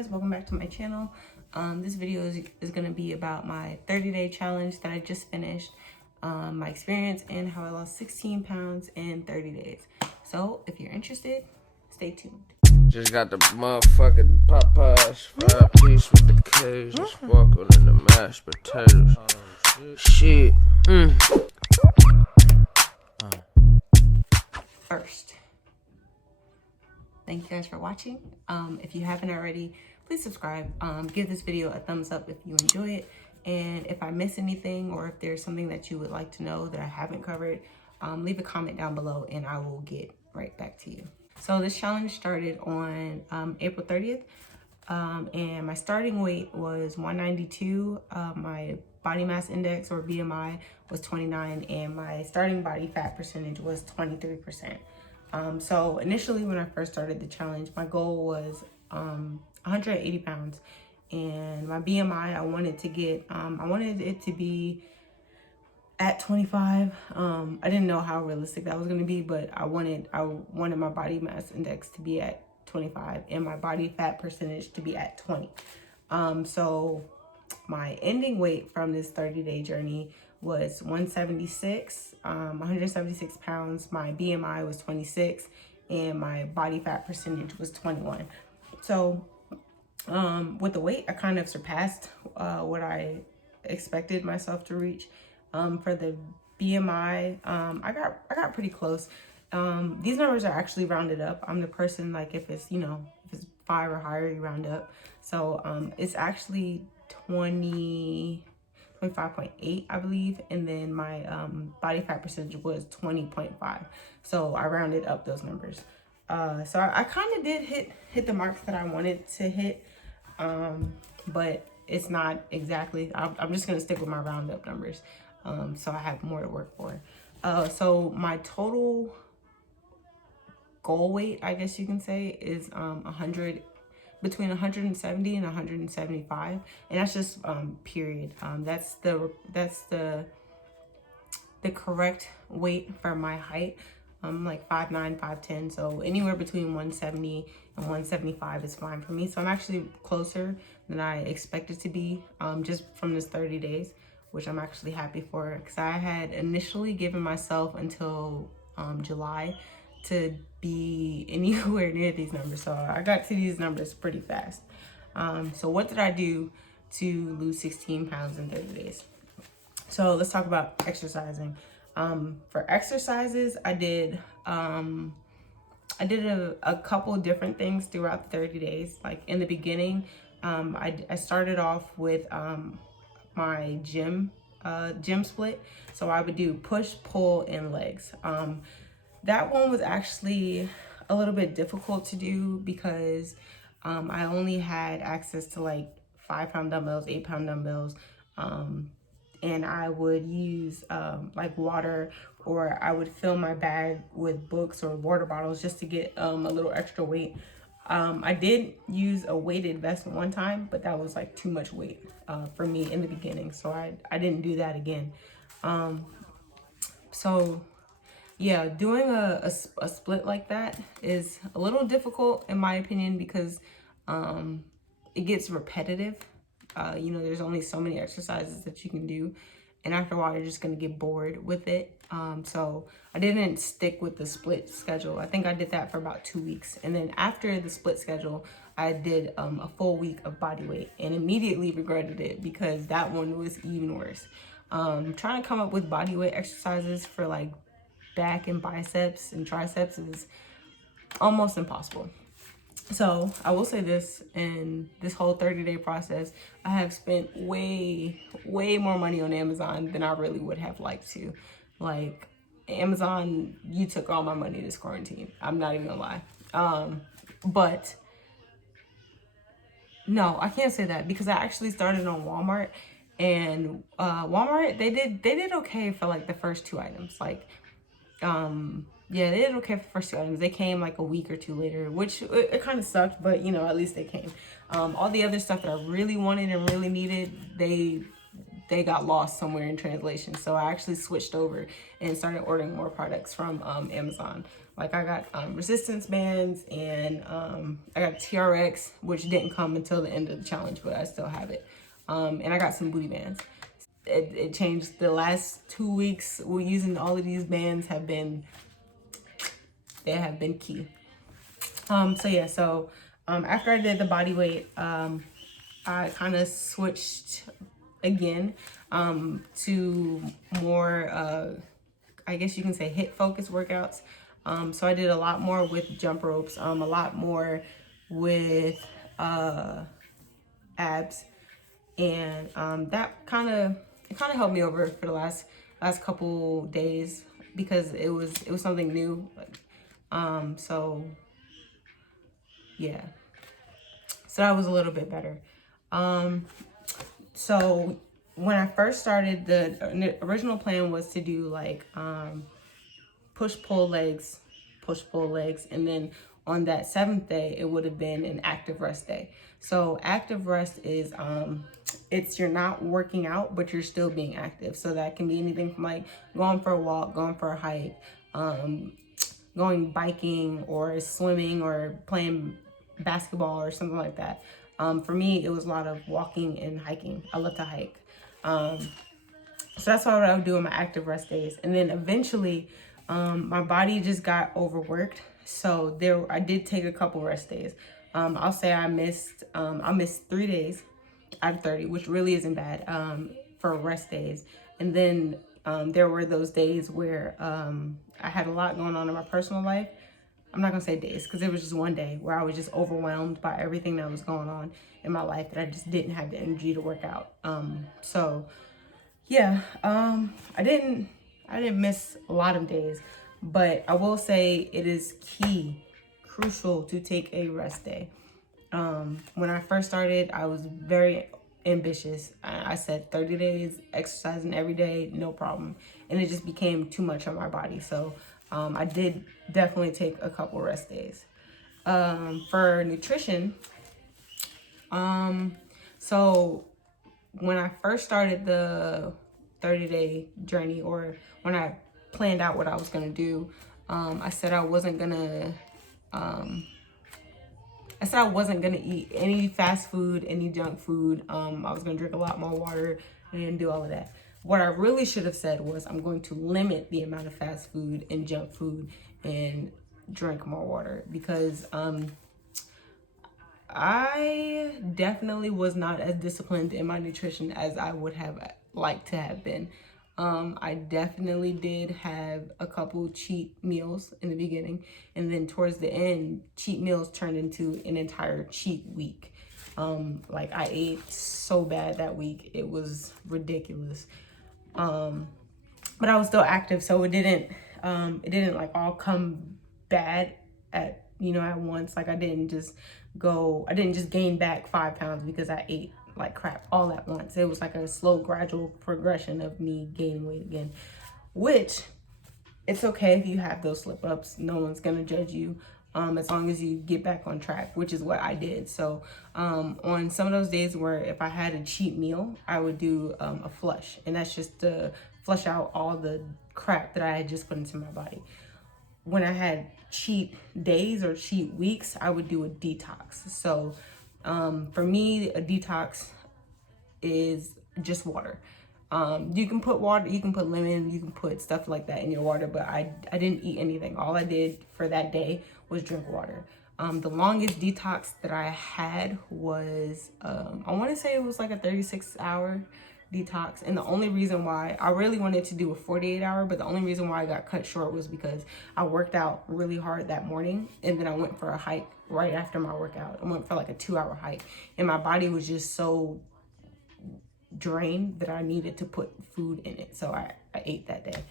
guys, welcome back to my channel. This video is going to be about my 30-day challenge that I just finished, my experience and how I lost 16 pounds in 30 days. So if you're interested, stay tuned. Just got the motherfucking Popeyes 5-piece with the K's and sparkle in the mashed potatoes. Shit. First, thank you guys for watching. If you haven't already, please subscribe. Give this video a thumbs up if you enjoy it. And if I miss anything or if there's something that you would like to know that I haven't covered, leave a comment down below and I will get right back to you. So this challenge started on April 30th. And my starting weight was 192. My body mass index or BMI was 29 and my starting body fat percentage was 23%. So initially when I first started the challenge, my goal was 180 pounds, and my BMI, I wanted to get, I wanted it to be at 25. I didn't know how realistic that was going to be, but I wanted my body mass index to be at 25 and my body fat percentage to be at 20. So my ending weight from this 30-day journey was 176, 176 pounds. My BMI was 26 and my body fat percentage was 21. So with the weight, I kind of surpassed what I expected myself to reach. For the BMI, I got pretty close. These numbers are actually rounded up. I'm the person, like, if it's, if it's 5 or higher, you round up. So it's actually 25.8, I believe, and then my body fat percentage was 20.5. So I rounded up those numbers. So I kind of did hit the marks that I wanted to hit, but it's not exactly. I'm just gonna stick with my round up numbers. So I have more to work for. So my total goal weight, I guess you can say, is between 170 and 175, and that's just period. That's the correct weight for my height. I'm like 5'9", 5'10", so anywhere between 170 and 175 is fine for me. So I'm actually closer than I expected to be, just from this 30 days, which I'm actually happy for, because I had initially given myself until July to be anywhere near these numbers. So I got to these numbers pretty fast. So what did I do to lose 16 pounds in 30 days? So let's talk about exercising. For exercises, I did a couple different things throughout the 30 days. Like in the beginning, I started off with my gym split. So I would do push, pull, and legs. That one was actually a little bit difficult to do because I only had access to like 5-pound dumbbells, 8-pound dumbbells, and I would use like water, or I would fill my bag with books or water bottles just to get a little extra weight. I did use a weighted vest one time, but that was like too much weight for me in the beginning, so I didn't do that again. So yeah, doing a split like that is a little difficult in my opinion, because it gets repetitive. There's only so many exercises that you can do, and after a while you're just going to get bored with it. So I didn't stick with the split schedule. I think I did that for about 2 weeks, and then after the split schedule I did a full week of body weight and immediately regretted it, because that one was even worse. Trying to come up with body weight exercises for like back and biceps and triceps is almost impossible. So I will say this, in this whole 30-day process, I have spent way more money on Amazon than I really would have liked to. Like, Amazon, you took all my money this quarantine. I'm not even gonna lie. But no, I can't say that, because I actually started on Walmart, and Walmart, they did okay for like the first 2 items. Like, yeah, they did okay for the first 2 items. They came like a week or 2 later, which it kind of sucked, but at least they came. All the other stuff that I really wanted and really needed, they they got lost somewhere in translation. So I actually switched over and started ordering more products from Amazon. Like I got resistance bands, and I got TRX, which didn't come until the end of the challenge, but I still have it. And I got some booty bands. It changed. The last 2 weeks we're using all of these bands have been key. So yeah, so after I did the body weight, I kind of switched again to more I guess you can say hit focus workouts. So I did a lot more with jump ropes, a lot more with abs, and that kind of helped me over for the last couple days, because it was something new. So yeah, so that was a little bit better. So when I first started, the original plan was to do like push pull legs, and then on that 7th day it would have been an active rest day. So active rest is it's, you're not working out, but you're still being active. So that can be anything from like going for a walk, going for a hike, going biking, or swimming, or playing basketball, or something like that. For me, it was a lot of walking and hiking. I love to hike. So that's what I would do on my active rest days. And then eventually, my body just got overworked. So I did take a couple rest days. I'll say I missed 3 days out of 30, which really isn't bad, for rest days. And then, there were those days where, I had a lot going on in my personal life. I'm not gonna say days, because it was just one day where I was just overwhelmed by everything that was going on in my life, that I just didn't have the energy to work out. So yeah, I didn't miss a lot of days, but I will say it is crucial to take a rest day. When I first started, I was very ambitious. I said 30 days exercising every day, no problem. And it just became too much on my body. So I did definitely take a couple rest days. For nutrition, so when I first started the 30-day journey, or when I planned out what I was going to do, I said I wasn't going to eat any fast food, any junk food. I was going to drink a lot more water and do all of that. What I really should have said was, I'm going to limit the amount of fast food and junk food and drink more water, because I definitely was not as disciplined in my nutrition as I would have liked to have been. I definitely did have a couple cheat meals in the beginning, and then towards the end, cheat meals turned into an entire cheat week. Like I ate so bad that week, it was ridiculous. But I was still active, so it didn't like all come bad at once. Like I didn't just gain back 5 pounds because I ate like crap all at once. It was like a slow, gradual progression of me gaining weight again, which it's okay if you have those slip ups. No one's gonna judge you, as long as you get back on track, which is what I did. So on some of those days where if I had a cheat meal, I would do a flush, and that's just to flush out all the crap that I had just put into my body. When I had cheat days or cheat weeks, I would do a detox. So for me, a detox is just water. You can put water, you can put lemon, you can put stuff like that in your water, but I didn't eat anything. All I did for that day was drink water. The longest detox that I had was, I want to say it was like a 36-hour detox. And the only reason why I really wanted to do a 48-hour, but the only reason why I got cut short was because I worked out really hard that morning, and then I went for a hike right after my workout. I went for like a 2-hour hike, and my body was just so drained that I needed to put food in it. So I ate that day.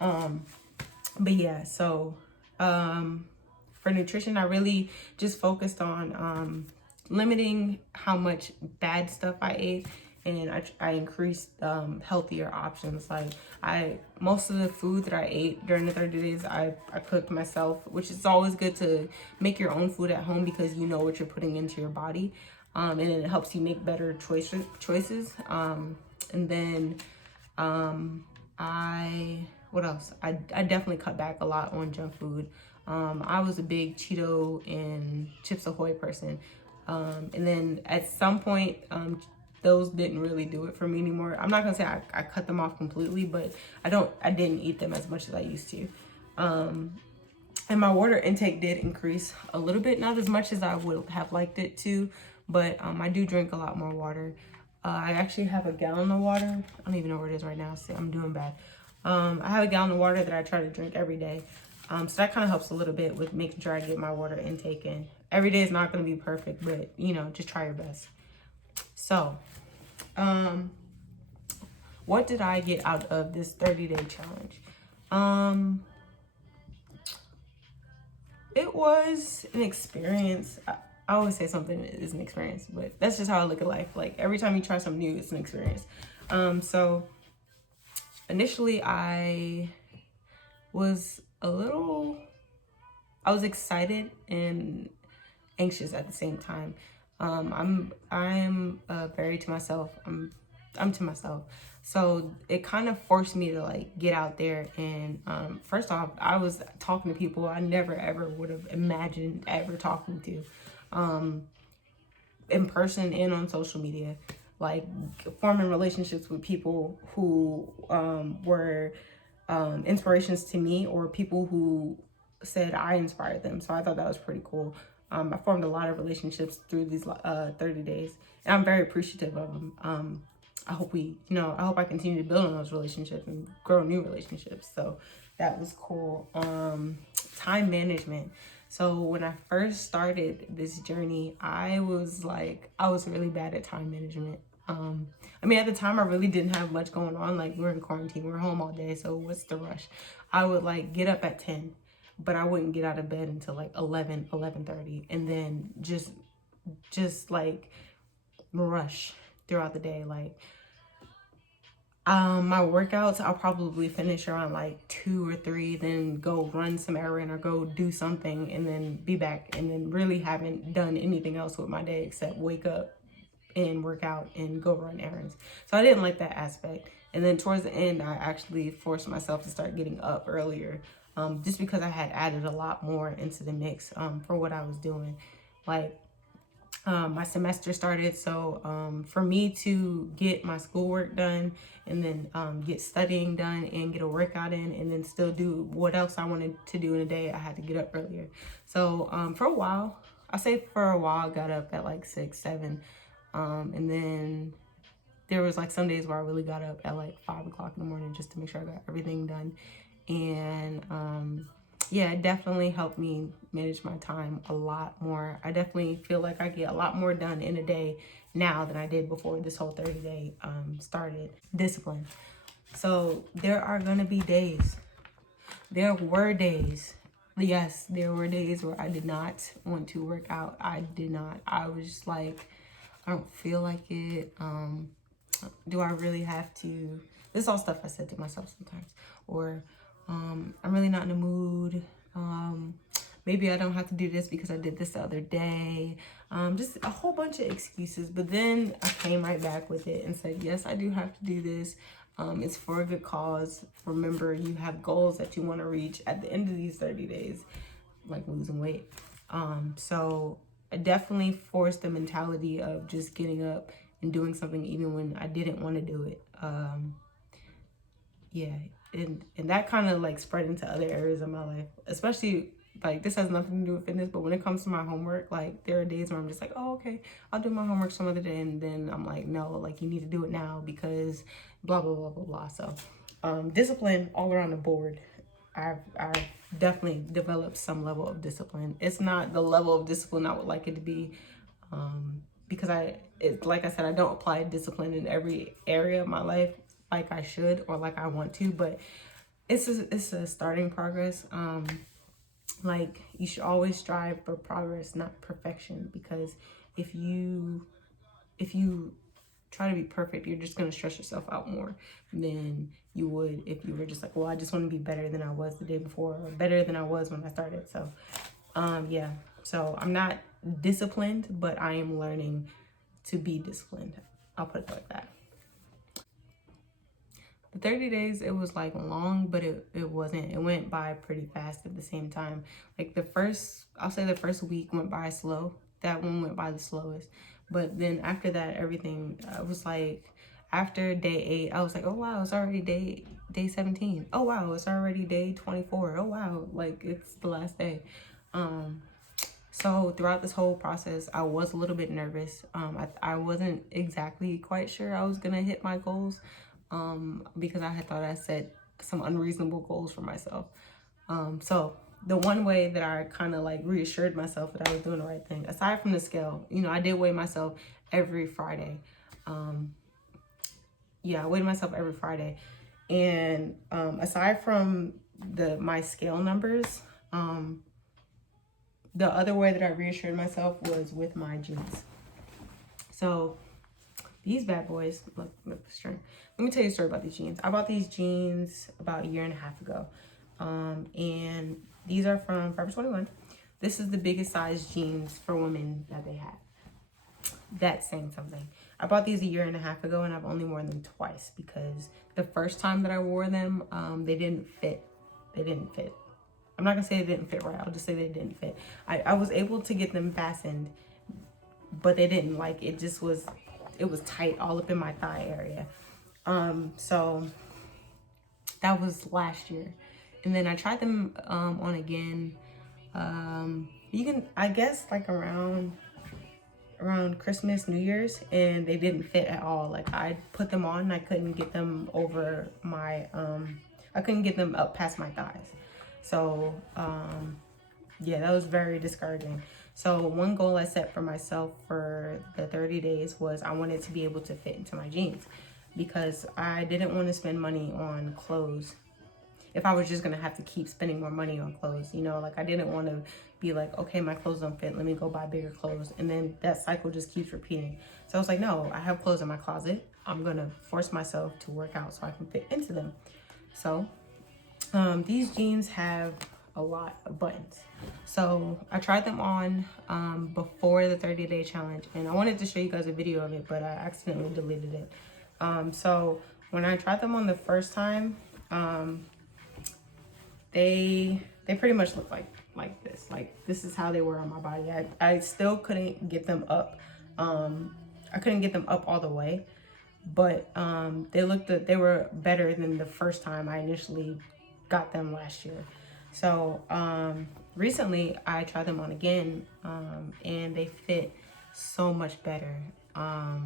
But yeah, so for nutrition, I really just focused on limiting how much bad stuff I ate, and I increased healthier options. Like most of the food that I ate during the 30 days, I cooked myself, which is always good to make your own food at home, because you know what you're putting into your body. And it helps you make better choices. And then what else? I definitely cut back a lot on junk food. I was a big Cheeto and Chips Ahoy person. And then at some point, those didn't really do it for me anymore. I'm not gonna say I cut them off completely, but I didn't eat them as much as I used to. And my water intake did increase a little bit, not as much as I would have liked it to, but I do drink a lot more water. I actually have a gallon of water. I don't even know where it is right now. See, I'm doing bad. I have a gallon of water that I try to drink every day. So that kind of helps a little bit with making sure I get my water intake in. Every day is not going to be perfect, but you know, just try your best. So, what did I get out of this 30-day challenge? It was an experience. I always say something is an experience, but that's just how I look at life. Like every time you try something new, it's an experience. So initially I was excited and anxious at the same time. I'm very to myself. I'm to myself. So it kind of forced me to like get out there and first off, I was talking to people I never ever would have imagined ever talking to in person and on social media, like forming relationships with people who were inspirations to me or people who said I inspired them. So I thought that was pretty cool. I formed a lot of relationships through these 30 days, and I'm very appreciative of them. I hope I continue to build on those relationships and grow new relationships. So that was cool. Time management. So when I first started this journey, I was really bad at time management. I mean, at the time I really didn't have much going on. Like we're in quarantine, we're home all day. So what's the rush? I would like get up at 10, but I wouldn't get out of bed until like 11:30, and then just like rush throughout the day. Like my workouts, I'll probably finish around like 2 or 3, then go run some errand or go do something and then be back, and then really haven't done anything else with my day except wake up and work out and go run errands. So I didn't like that aspect. And then towards the end, I actually forced myself to start getting up earlier, just because I had added a lot more into the mix for what I was doing. Like my semester started, so for me to get my schoolwork done and then get studying done and get a workout in and then still do what else I wanted to do in a day, I had to get up earlier. So for a while, I got up at like 6, 7, and then there was like some days where I really got up at like 5 o'clock in the morning just to make sure I got everything done. And yeah, it definitely helped me manage my time a lot more. I definitely feel like I get a lot more done in a day now than I did before this whole 30-day started. Discipline. So there are gonna be days. There were days. Yes, there were days where I did not want to work out. I did not. I was just like, I don't feel like it. Do I really have to? This is all stuff I said to myself sometimes. Or I'm really not in the mood. Maybe I don't have to do this because I did this the other day. Just a whole bunch of excuses. But then I came right back with it and said, yes, I do have to do this. It's for a good cause. Remember, you have goals that you want to reach at the end of these 30 days, like losing weight. So I definitely forced the mentality of just getting up and doing something even when I didn't want to do it. Yeah, and that kind of like spread into other areas of my life, especially like this has nothing to do with fitness, but when it comes to my homework, like there are days where I'm just like, oh, okay, I'll do my homework some other day, and then I'm like, no, like you need to do it now because blah blah blah blah blah. So discipline all around the board. I've definitely developed some level of discipline. It's not the level of discipline I would like it to be, because like I said, I don't apply discipline in every area of my life like I should or like I want to, but it's a starting progress. Like you should always strive for progress, not perfection, because if you try to be perfect, you're just going to stress yourself out more than you would if you were just like, well, I just want to be better than I was the day before or better than I was when I started. So yeah, so I'm not disciplined, but I am learning to be disciplined. I'll put it like that. The 30 days, it was like long, but it wasn't. It went by pretty fast at the same time. Like I'll say the first week went by slow. That one went by the slowest. But then after that, everything, I was like, after day 8, I was like, oh wow, it's already day 17. Oh wow, it's already day 24. Oh wow, like it's the last day. So throughout this whole process, I was a little bit nervous. I wasn't exactly quite sure I was gonna hit my goals, because I had thought I set some unreasonable goals for myself. So the one way that I kind of like reassured myself that I was doing the right thing, aside from the scale, I did weigh myself every Friday. I weighed myself every Friday, and aside from my scale numbers, the other way that I reassured myself was with my jeans. So these bad boys, look the string. Let me tell you a story about these jeans. I bought these jeans about a year and a half ago. And these are from Forever 21. This is the biggest size jeans for women that they have. That's saying something. I bought these a year and a half ago, and I've only worn them twice because the first time that I wore them, they didn't fit. They didn't fit. I'm not gonna say they didn't fit right. I'll just say they didn't fit. I was able to get them fastened, but they didn't. Like it was tight all up in my thigh area. So that was last year. And then I tried them on again. I guess like around Christmas, New Year's, and they didn't fit at all. Like I put them on, and I couldn't get them over my I couldn't get them up past my thighs. So that was very discouraging. So one goal I set for myself for the 30 days was I wanted to be able to fit into my jeans, because I didn't want to spend money on clothes if I was just gonna have to keep spending more money on clothes. Like I didn't want to be like, okay, my clothes don't fit, let me go buy bigger clothes, and then that cycle just keeps repeating. So I was like, no, I have clothes in my closet, I'm gonna force myself to work out so I can fit into them. So these jeans have a lot of buttons. So I tried them on before the 30-day challenge, and I wanted to show you guys a video of it, but I accidentally deleted it. So when I tried them on the first time, they pretty much look like this. Like this is how they were on my body. I still couldn't get them up. I couldn't get them up all the way, but they were better than the first time I initially got them last year. So recently I tried them on again, and they fit so much better.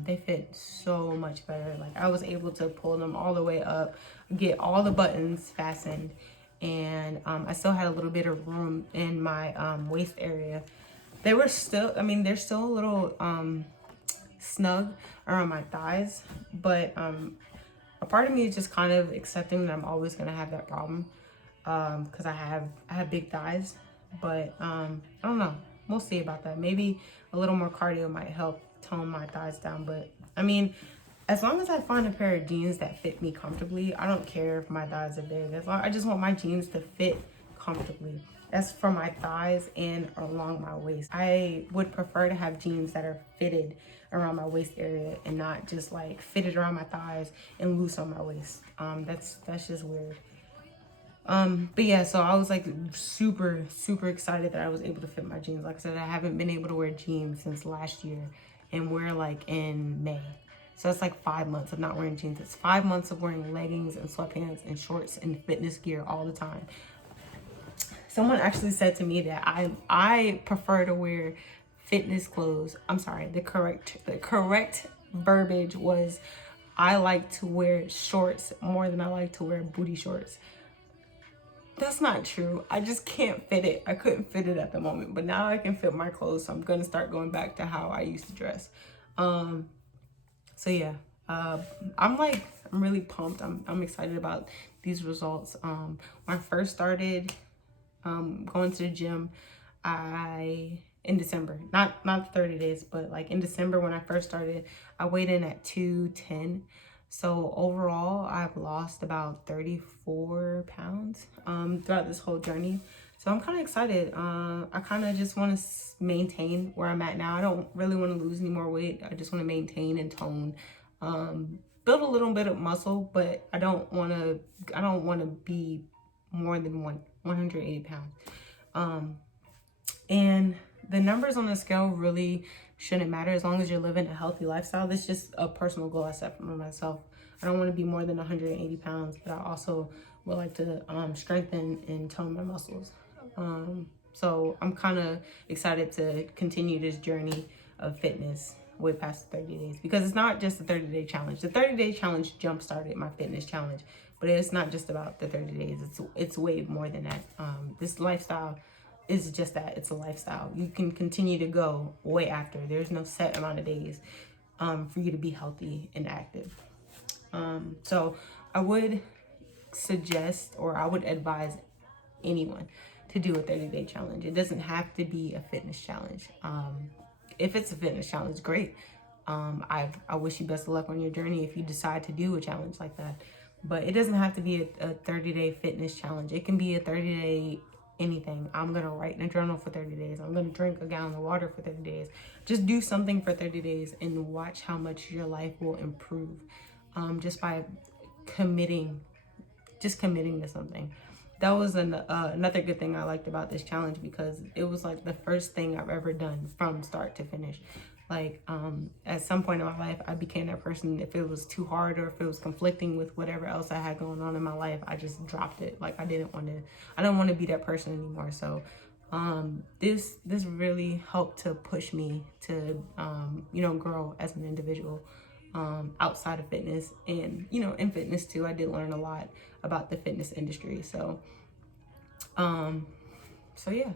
They fit so much better. Like I was able to pull them all the way up, get all the buttons fastened, and I still had a little bit of room in my waist area. They're still a little snug around my thighs, but a part of me is just kind of accepting that I'm always gonna have that problem, because I have big thighs. But I don't know, we'll see about that. Maybe a little more cardio might help tone my thighs down. But I mean, as long as I find a pair of jeans that fit me comfortably, I don't care if my thighs are big. I just want my jeans to fit comfortably. That's for my thighs and along my waist. I would prefer to have jeans that are fitted around my waist area and not just like fitted around my thighs and loose on my waist. That's just weird. But yeah, so I was like super excited that I was able to fit my jeans. Like I said, I haven't been able to wear jeans since last year, and we're like in May. So it's like 5 months of not wearing jeans. It's 5 months of wearing leggings and sweatpants and shorts and fitness gear all the time. Someone actually said to me that I prefer to wear fitness clothes. I'm sorry, the correct verbiage was I like to wear shorts more than I like to wear booty shorts. That's not true. I just can't fit it. I couldn't fit it at the moment, but now I can fit my clothes, so I'm gonna start going back to how I used to dress. So yeah, I'm really pumped. I'm excited about these results. When I first started going to the gym, in December, not 30 days, but like in December when I first started, I weighed in at 210. So overall, I've lost about 34 pounds throughout this whole journey. So I'm kind of excited. I kind of just want to maintain where I'm at now. I don't really want to lose any more weight. I just want to maintain and tone. build a little bit of muscle, but I don't want to be more than 180 pounds. And the numbers on the scale really shouldn't matter as long as you're living a healthy lifestyle. This is just a personal goal I set for myself. I don't want to be more than 180 pounds, but I also would like to strengthen and tone my muscles. So I'm kind of excited to continue this journey of fitness way past the 30 days, because it's not just the 30-day challenge. The 30-day challenge jump-started my fitness challenge, but it's not just about the 30 days. It's way more than that. This lifestyle is just that. It's a lifestyle. You can continue to go way after. There's no set amount of days for you to be healthy and active. So I would suggest, or I would advise anyone to do a 30-day challenge. It doesn't have to be a fitness challenge. If it's a fitness challenge, great. I wish you best of luck on your journey if you decide to do a challenge like that. But it doesn't have to be a 30-day fitness challenge. It can be a 30-day anything. I'm gonna write in a journal for 30 days. I'm gonna drink a gallon of water for 30 days. Just do something for 30 days and watch how much your life will improve just by committing to something. That was another good thing I liked about this challenge, because it was like the first thing I've ever done from start to finish. Like at some point in my life, I became that person. If it was too hard or if it was conflicting with whatever else I had going on in my life, I just dropped it. Like I didn't want to be that person anymore. So this really helped to push me to grow as an individual outside of fitness, and in fitness too. I did learn a lot about the fitness industry. So yeah,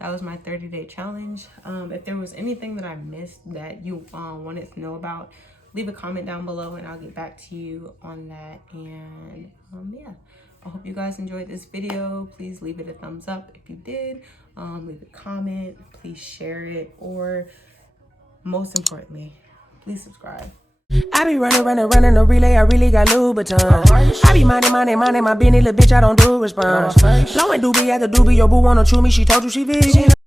that was my 30-day challenge. If there was anything that I missed that you wanted to know about, leave a comment down below and I'll get back to you on that. And yeah, I hope you guys enjoyed this video. Please leave it a thumbs up if you did. Leave a comment, please share it, or most importantly, please subscribe. I be running a relay, I really got Louboutin. I be minding my business, little bitch, I don't do response. Low and doobie at the doobie, your boo wanna chew me, she told you she vegan.